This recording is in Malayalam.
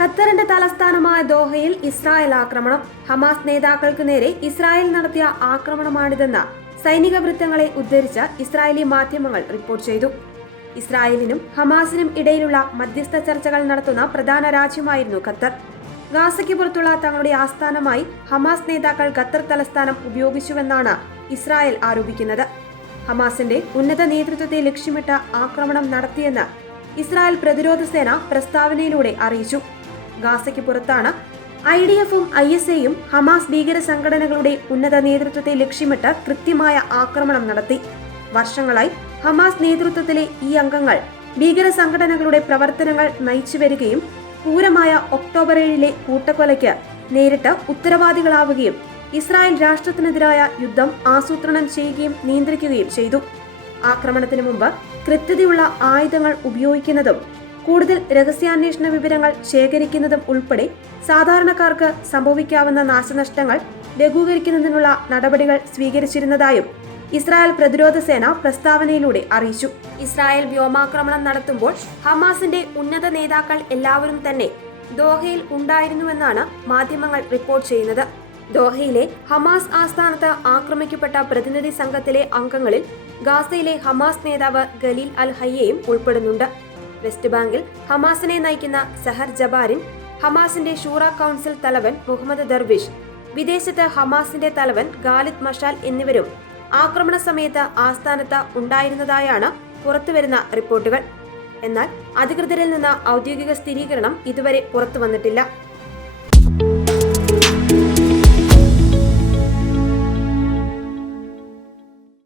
ഖത്തറിന്റെ തലസ്ഥാനമായ ദോഹയിൽ ഇസ്രായേൽ ആക്രമണം. ഹമാസ് നേതാക്കൾക്ക് നേരെ ഇസ്രായേൽ നടത്തിയ ആക്രമണമാണിതെന്ന് സൈനിക വൃത്തങ്ങളെ ഉദ്ധരിച്ച് ഇസ്രായേലി മാധ്യമങ്ങൾ റിപ്പോർട്ട് ചെയ്തു. ഇസ്രായേലിനും ഹമാസിനും ഇടയിലുള്ള മധ്യസ്ഥ ചർച്ചകൾ നടത്തുന്ന പ്രധാന രാജ്യമായിരുന്നു ഖത്തർ. ഗാസയ്ക്ക് പുറത്തുള്ള തങ്ങളുടെ ആസ്ഥാനമായി ഹമാസ് നേതാക്കൾ ഖത്തർ തലസ്ഥാനം ഉപയോഗിച്ചുവെന്നാണ് ഇസ്രായേൽ ആരോപിക്കുന്നത്. ഹമാസിന്റെ ഉന്നത നേതൃത്വത്തെ ലക്ഷ്യമിട്ട് ആക്രമണം നടത്തിയെന്ന് ഇസ്രായേൽ പ്രതിരോധ സേന പ്രസ്താവനയിലൂടെ അറിയിച്ചു. ഗാസയ്ക്ക് പുറത്താണ് IDF-ഉം ISA-യും ഹമാസ് ഭീകര സംഘടനകളുടെ ഉന്നത നേതൃത്വത്തെ ലക്ഷ്യമിട്ട് കൃത്യമായ ആക്രമണം നടത്തി. വർഷങ്ങളായി ഹമാസ് നേതൃത്വത്തിലെ ഈ അംഗങ്ങൾ ഭീകര സംഘടനകളുടെ പ്രവർത്തനങ്ങൾ നയിച്ചു വരികയും ക്രൂരമായ ഒക്ടോബർ 7-ലെ കൂട്ടക്കൊലയ്ക്ക് നേരിട്ട് ഉത്തരവാദികളാവുകയും ഇസ്രായേൽ രാഷ്ട്രത്തിനെതിരായ യുദ്ധം ആസൂത്രണം ചെയ്യുകയും നിയന്ത്രിക്കുകയും ചെയ്തു. ആക്രമണത്തിന് മുമ്പ് കൃത്യതയുള്ള ആയുധങ്ങൾ ഉപയോഗിക്കുന്നതും കൂടുതൽ രഹസ്യാന്വേഷണ വിവരങ്ങൾ ശേഖരിക്കുന്നതും ഉൾപ്പെടെ സാധാരണക്കാർക്ക് സംഭവിക്കാവുന്ന നാശനഷ്ടങ്ങൾ ലഘൂകരിക്കുന്നതിനുള്ള നടപടികൾ സ്വീകരിച്ചിരുന്നതായും ഇസ്രായേൽ പ്രതിരോധ സേന പ്രസ്താവനയിലൂടെ അറിയിച്ചു. ഇസ്രായേൽ വ്യോമാക്രമണം നടത്തുമ്പോൾ ഹമാസിന്റെ ഉന്നത നേതാക്കൾ എല്ലാവരും തന്നെ ദോഹയിൽ ഉണ്ടായിരുന്നുവെന്നാണ് മാധ്യമങ്ങൾ റിപ്പോർട്ട് ചെയ്യുന്നത്. ദോഹയിലെ ഹമാസ് ആസ്ഥാനത്ത് ആക്രമിക്കപ്പെട്ട പ്രതിനിധി സംഘത്തിലെ അംഗങ്ങളിൽ ഗാസയിലെ ഹമാസ് നേതാവ് ഖലീൽ അൽ ഹയ്യയും ഉൾപ്പെടുന്നുണ്ട്. വെസ്റ്റ് ബാങ്കിൽ ഹമാസിനെ നയിക്കുന്ന സഹർ ജബാരിൻ, ഹമാസിന്റെ ഷൂറ കൗൺസിൽ തലവൻ മുഹമ്മദ് ദർവിഷ്, വിദേശത്ത് ഹമാസിന്റെ തലവൻ ഖാലിദ് മഷാൽ എന്നിവരും ആക്രമണ സമയത്ത് ആസ്ഥാനത്ത് ഉണ്ടായിരുന്നതായാണ് പുറത്തുവരുന്ന റിപ്പോർട്ടുകൾ. എന്നാൽ അധികൃതരിൽ നിന്ന് ഔദ്യോഗിക സ്ഥിരീകരണം ഇതുവരെ പുറത്തുവന്നിട്ടില്ല.